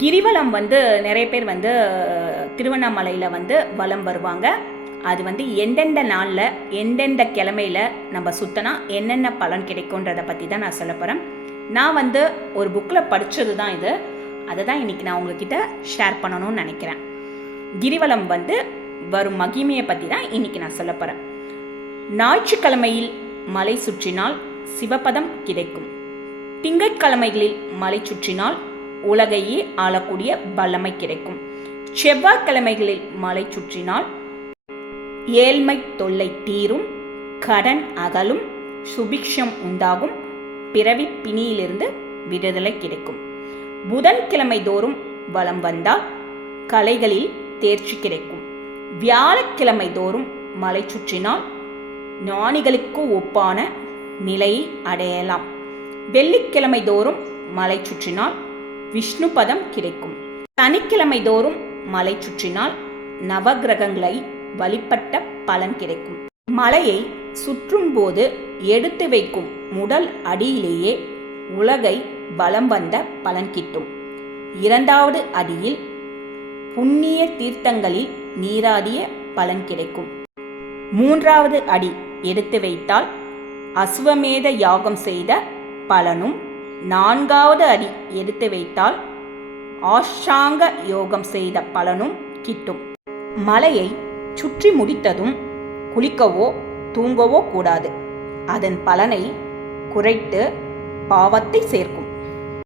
கிரிவலம் வந்து நிறைய பேர் வந்து திருவண்ணாமலையில் வந்து வலம் வருவாங்க. அது வந்து எந்தெந்த நாளில் எந்தெந்த கிழமையில் நம்ம சுத்தனா என்னென்ன பலன் கிடைக்குன்றதை பற்றி தான் நான் சொல்ல போகிறேன் நான் வந்து ஒரு புக்கில் படித்தது தான் இது. அதை தான் இன்றைக்கி நான் உங்ககிட்ட ஷேர் பண்ணணும்னு நினைக்கிறேன். கிரிவலம் வந்து வரும் மகிமையை பற்றி தான் இன்றைக்கி நான் சொல்ல போகிறேன் ஞாயிற்றுக்கிழமையில் மலை சுற்றினால் சிவபதம் கிடைக்கும். திங்கட்கிழமைகளில் மலை சுற்றினால் உலகையே ஆளக்கூடிய வல்லமை கிடைக்கும். செவ்வாய்க்கிழமைகளில் மலை சுற்றினால் ஏழ்மை தொல்லை தீரும் கடன் அகலும் சுபிக்ஷம் உண்டாகும் பிறவி பிணியிலிருந்து விடுதலை கிடைக்கும். புதன்கிழமை தோறும் வளம் வந்தால் கலைகளில் தேர்ச்சி கிடைக்கும். வியாழக்கிழமை தோறும் மலை சுற்றினால் ஞானிகளுக்கு ஒப்பான நிலையை அடையலாம். வெள்ளிக்கிழமை தோறும் மலை சுற்றினால் விஷ்ணு பதம் கிடைக்கும். சனிக்கிழமை தோறும் மலை சுற்றினால் நவகிரகங்களை வழிபட்ட பலன் கிடைக்கும். மலையை சுற்றும் போது எடுத்து வைக்கும் முதல் அடியிலேயே உலகை வலம் வந்த பலன் கிட்டும். இரண்டாவது அடியில் புண்ணிய தீர்த்தங்களில் நீராடிய பலன் கிடைக்கும். மூன்றாவது அடி எடுத்து வைத்தால் அசுவமேத யாகம் செய்த பலனும் நான்காவது அடி எடுத்து வைத்தால் ஆஷாங்க யோகம் செய்த பலனும் கிட்டும். மலையை சுற்றி முடித்ததும் குளிக்கவோ தூங்கவோ கூடாது. அதன் பலனை குறைத்து பாவத்தை சேர்க்கும்.